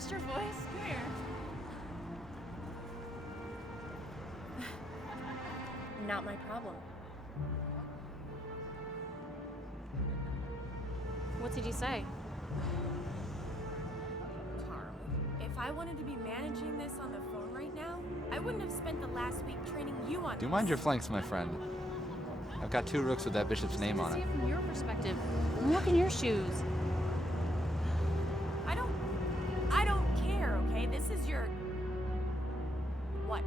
lost your voice? Come here. Not my problem. What did you say? Carl, if I wanted to be managing this on the phone right now, I wouldn't have spent the last week training you on Do this. mind your flanks, my friend. I've got 2 rooks with that bishop's name on See it. it from your perspective. Look in your shoes. I don't care, okay? This is your... What?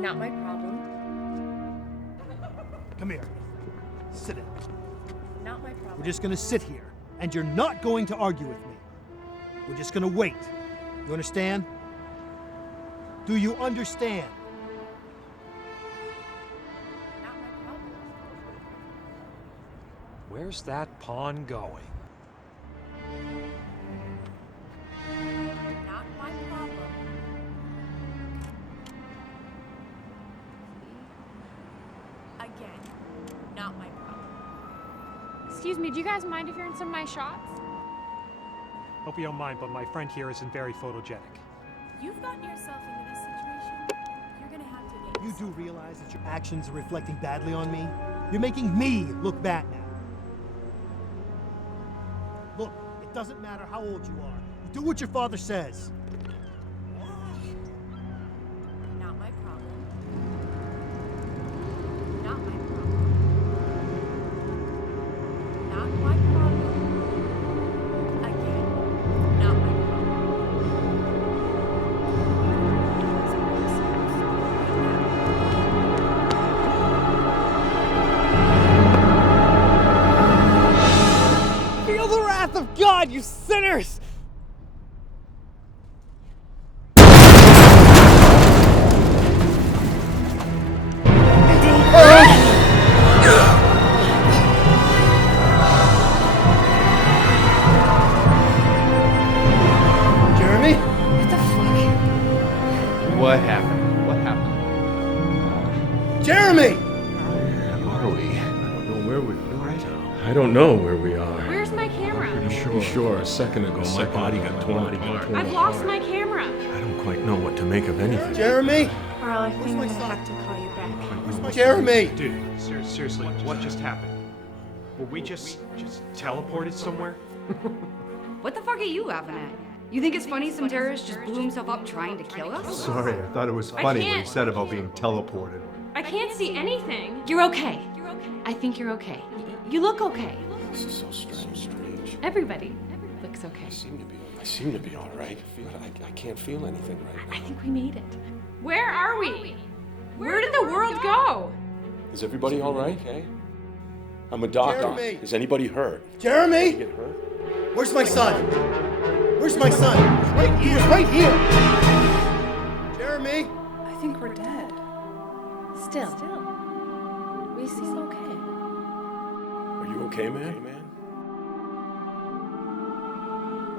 Not my problem. Come here. Sit down. Not my problem. We're just gonna sit here, and you're not going to argue with me. We're just gonna wait. You understand? Do you understand? Not my problem. Where's that pawn going? Not my problem. Again, not my problem. Excuse me, do you guys mind if you're in some of my shots? Hope you don't mind, but my friend here isn't very photogenic. You've gotten yourself into this situation. You're gonna have to wait. You do realize that your actions are reflecting badly on me? You're making me look bad now. Look, it doesn't matter how old you are. You do what your father says. Not my problem. Not my problem. Not my problem. Again, not my problem. Feel the wrath of God, you sinners! Jeremy? What the fuck? What happened? What happened? Jeremy! Where are we? I don't know where we are right now. I don't know where we are. Where's my camera? Pretty sure a second ago my body got torn apart. I've lost my camera. I don't quite know what to make of anything. Jeremy? Carl, I think my I'm gonna son? have to call you back. Jeremy! Dude, seriously, what just happened? Were we just teleported somewhere? What the fuck are you laughing at? You think it's funny some terrorist just blew himself up trying to kill us? Sorry, I thought it was funny when he can't. said about being teleported. I can't see anything. You're okay. I think you're okay. You look okay. This is so strange. Everybody looks okay. I seem to be all right, but I can't feel anything right I now. think we made it. Where are we? Where did the world go? Is everybody all right? Okay. I'm a doctor. Jeremy! Is anybody hurt? Jeremy! Get hurt? Where's my son? Where's my son? Right here, right here! Jeremy! I think we're dead. Still, we seem okay. Are you okay, man?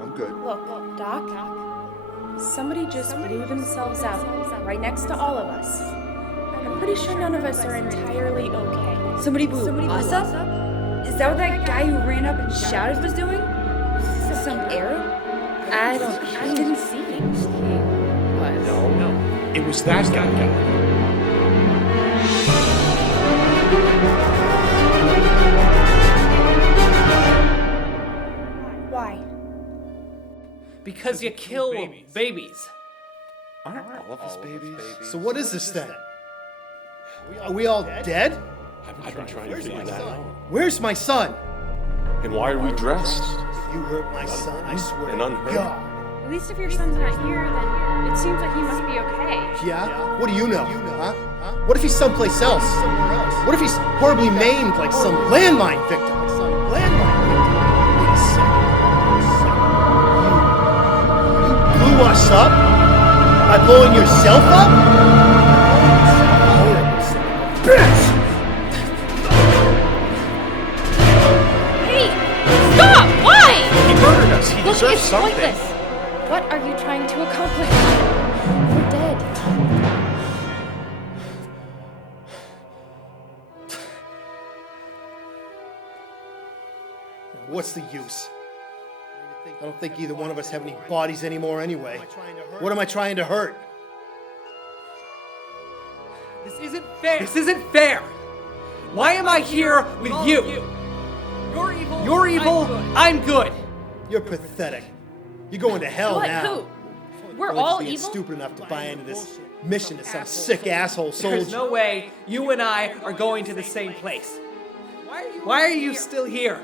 I'm good. Look, Doc. Somebody just blew themselves out right next to all of us. I'm pretty sure none of us are entirely okay. Somebody blew us up? Is that what that guy who ran up and shouted was doing? Is this some arrow? I didn't see him. No. It was that guy. Why? Because you kill babies. Aren't all of us babies? So what is this then? Are we all dead? I've been trying to figure that out. Where's my son? And why are we dressed? If you hurt my son, I swear And to unhurt? God. At least if your son's not here, then it seems like he must be okay. Yeah? What do you know? Huh? What if he's someplace else? What if he's horribly maimed like some landmine victim? Wait a second. You blew us up? By blowing yourself up? Horrible son of a bitch! Hey! Stop! Why? He murdered us. He Look, deserves it's something. pointless. What are you trying to accomplish? We're dead. What's the use? I don't think either one of us have any bodies anymore anyway. What am I trying to hurt? This isn't fair. This isn't fair. Why am I here with you? You're evil. You're evil. I'm good. You're pathetic. You're going to hell What? now. Who? We're For all being evil? stupid enough to buy into this mission that some sick asshole sold There's you. no way you and I are going to the same place. Why are you still here?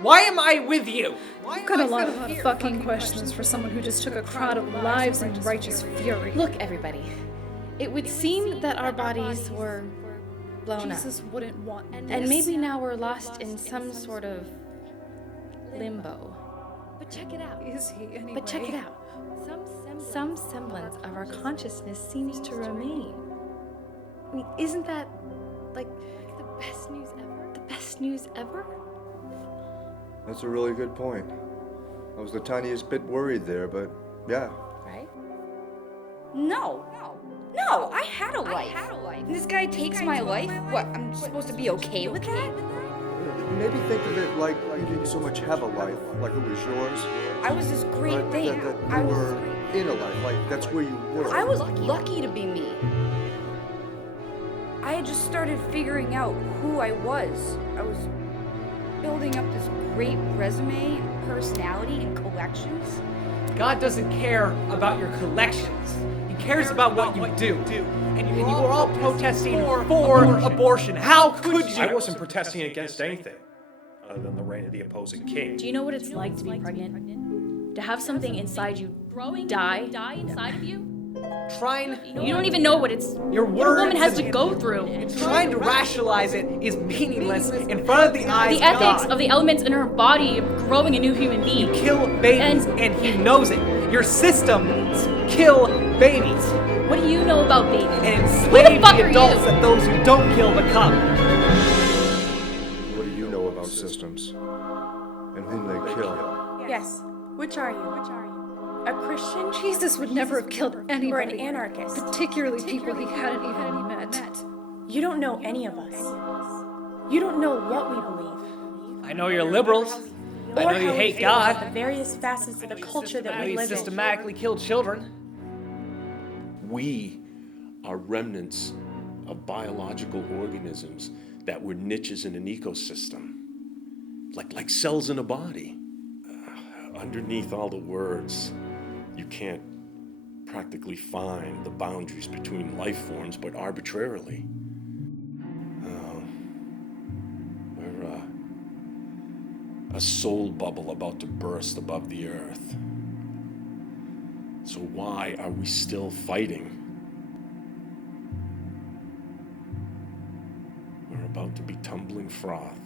Why am I with you? You've got a lot of fucking questions for someone who just took a crowd of lives in righteous fury. Look, everybody. It would seem that our bodies were blown up. Jesus wouldn't want this. And maybe now we're lost in some sort of limbo. But check it out. Is he anyway? But check it out. Some semblance of our consciousness seems to remain. I mean, isn't that, like the best news ever? The best news ever? That's a really good point. I was the tiniest bit worried there, but yeah. Right? No, I had a life. And this guy takes my life? What, I'm supposed to be okay with that? Maybe think of it like you didn't so much have a life, like it was yours. I was this great But thing. that I you was were in a life, like that's where you were. I was lucky to be me. I had just started figuring out who I was. I was building up this great resume and personality and collections. God doesn't care about your collections. He cares about what you do. And you were all protesting for abortion. How could you? I wasn't protesting against anything other than the reign of the opposing king. Do you know what it's like to be pregnant? To have something inside you die inside of you? You don't even know what Your what a woman words has to go through. Trying to rationalize it is meaningless in front of the eyes The of God. ethics of the elements in her body of growing a new human being. Kill babies, and he knows it. Your systems kill babies What do you know about babies? and Who enslave the fuck the are adults you? that those who don't kill become. What do you know about systems? And whom they kill? Yes. Which are you? A Christian? Jesus would never have killed anybody. Or an anarchist? Particularly people he hadn't even met. You don't know any of us. You don't know what we believe. I know you're liberals. I know Or you how we hate feel about God. the various facets of the culture I that know we you live in. systematically kill children. We are remnants of biological organisms that were niches in an ecosystem, like cells in a body. Underneath all the words, you can't practically find the boundaries between life forms, but arbitrarily. We're a soul bubble about to burst above the earth. So why are we still fighting? We're about to be tumbling froth.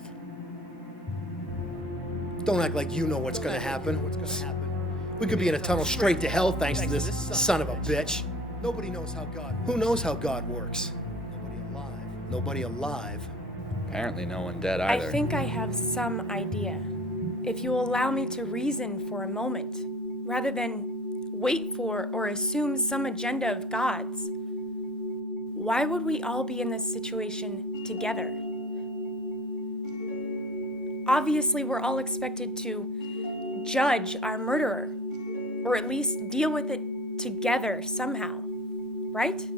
Don't act like you know what's gonna happen. We could be in a tunnel straight to hell thanks to this son of a bitch. Nobody knows how God works. Who knows how God works? Nobody alive. Apparently no one dead I either. think I have some idea. If you allow me to reason for a moment, rather than wait for or assume some agenda of God's, why would we all be in this situation together? Obviously, we're all expected to judge our murderer, or at least deal with it together somehow, right?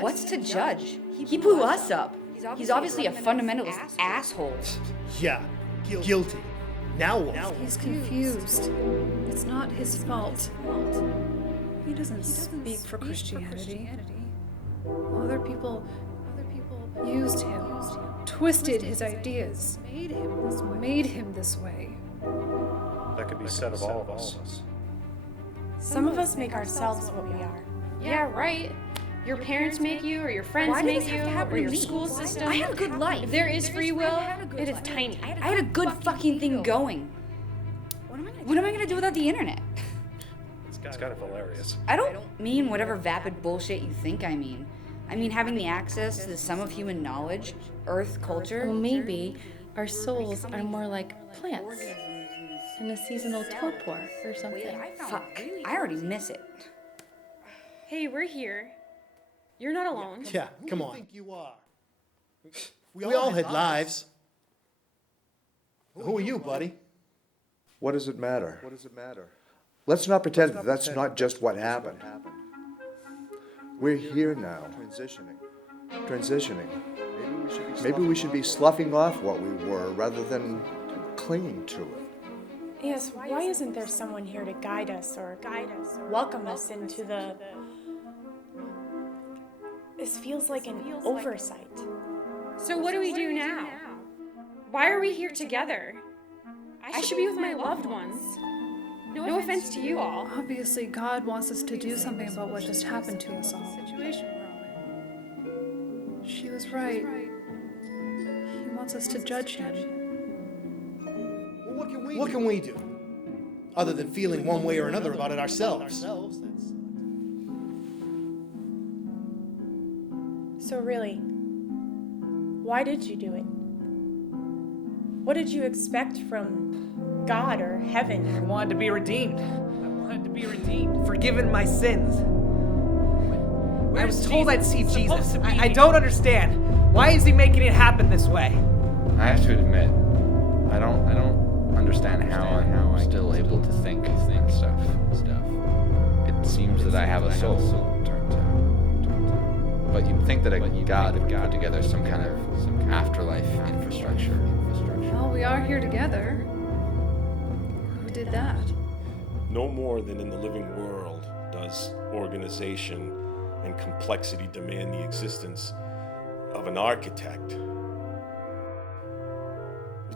What's to judge? He blew us up. He's obviously a fundamentalist asshole. Yeah, guilty. Now what? He's confused. It's not his fault. He doesn't speak for Christianity. Other people used him, twisted his ideas, made him this way. That could be said of all of us. Some of us make ourselves what we are. Yeah, right. Your parents make you, or your friends Why did make this you, have to happen or to your me? school system. I had a good life. If there is free will, it is tiny. I had a good fucking thing going. What am I gonna do without the internet? It's kind of hilarious. I don't mean whatever vapid bullshit you think I mean. I mean having the access to the sum of human knowledge, earth culture. Well, maybe our souls are more like plants in a seasonal torpor or something. Fuck, I already miss it. Hey, we're here. You're not alone. Yeah, come on. You are. We all had lives. Who are you, buddy? What does it matter? Let's not pretend that that's not just what happened. We're here now. Transitioning. Maybe we should be sloughing off what we were rather than clinging to it. Yes, why isn't there someone here to guide us or welcome us into the... This feels like an oversight. So what do we do now? Why are we here together? I should be with my loved ones. No offense to you all. Obviously, God wants us to do something about what just happened to us all. She was right. He wants us to judge him. Well, what can we do? Other than feeling one way or another about it ourselves. So really, why did you do it? What did you expect from God or heaven? I wanted to be redeemed. Forgiven my sins. I was told I'd see Jesus. I don't understand. Why is he making it happen this way? I have to admit, I don't understand how I'm still able to think stuff. It seems that I have a soul, turns out. But you'd think that a God would put together some kind of afterlife infrastructure. Well, we are here together. Who did that? No more than in the living world does organization and complexity demand the existence of an architect.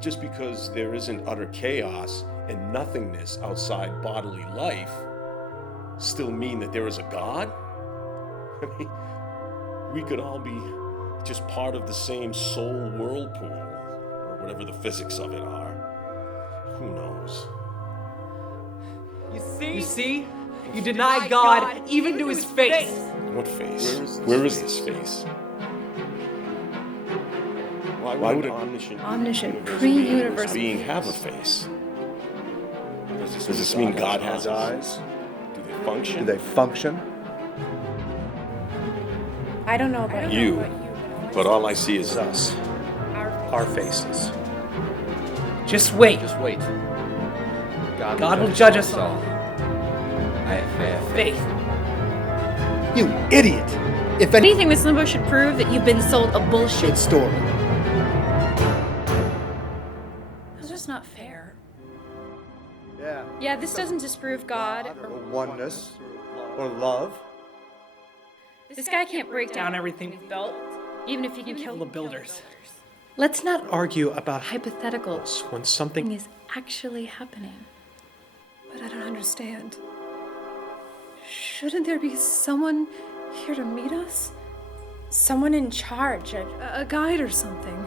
Just because there isn't utter chaos and nothingness outside bodily life still mean that there is a God? I mean, we could all be just part of the same soul whirlpool, or whatever the physics of it are. Who knows? You see? You deny God even to his face. What face? Where is this face? Why would an omniscient pre-universe being have a face? Does this mean God has eyes? Do they function? I don't know about You. But all I see is us. Our faces. Just wait. God will judge us all. I have Faith. You idiot! If Anything, this limbo should prove that you've been sold a bullshit story. That's just not fair. Yeah, this doesn't disprove God. Or oneness, or love. This guy can't break Down everything we've built, even if he can kill the builders. Let's not Argue about hypotheticals when something is actually happening. But I don't understand. Shouldn't there be someone here to meet us? someone in charge, A guide or something.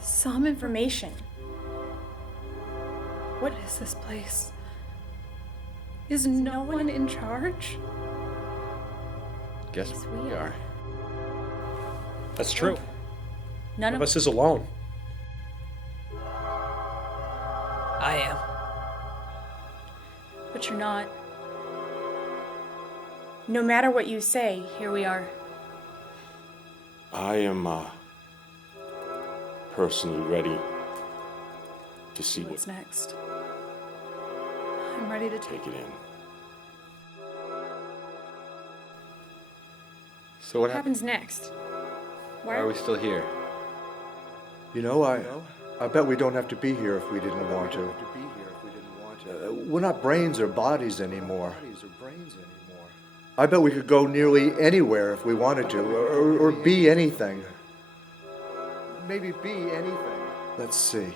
Some information. What is this place? Is no one in charge? Guess we are. That's true. None of us is alone. I am. But you're not. No matter what you say, Here we are. I am personally ready to see What's next? I'm ready to take it in. So what happens next? Why are we still here? You know, I bet we don't have to be here if we didn't want to. We're not brains or bodies anymore. I bet we could go nearly anywhere if we wanted to, or be anything. Maybe be anything. Let's see.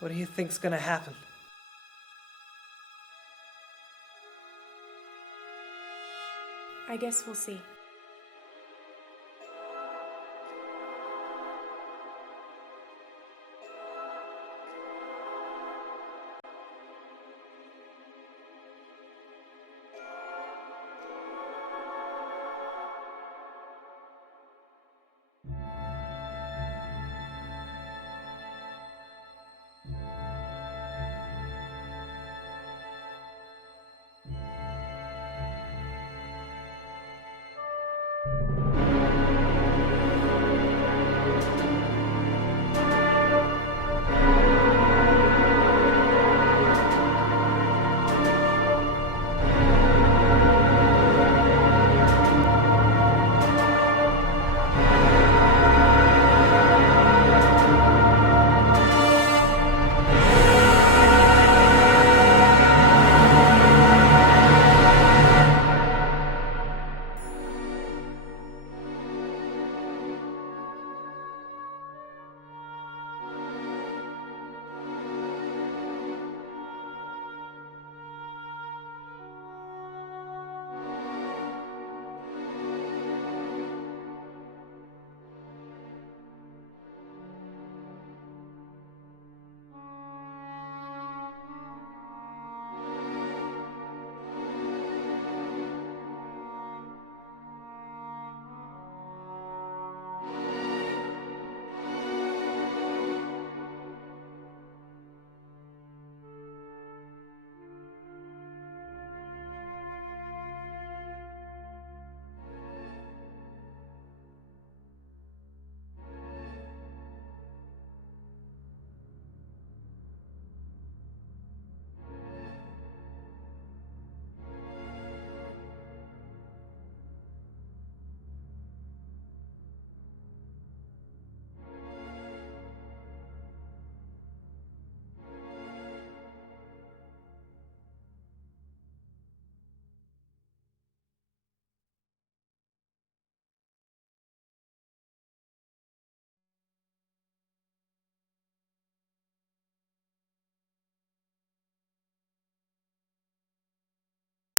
What do you think's gonna happen? I guess we'll see.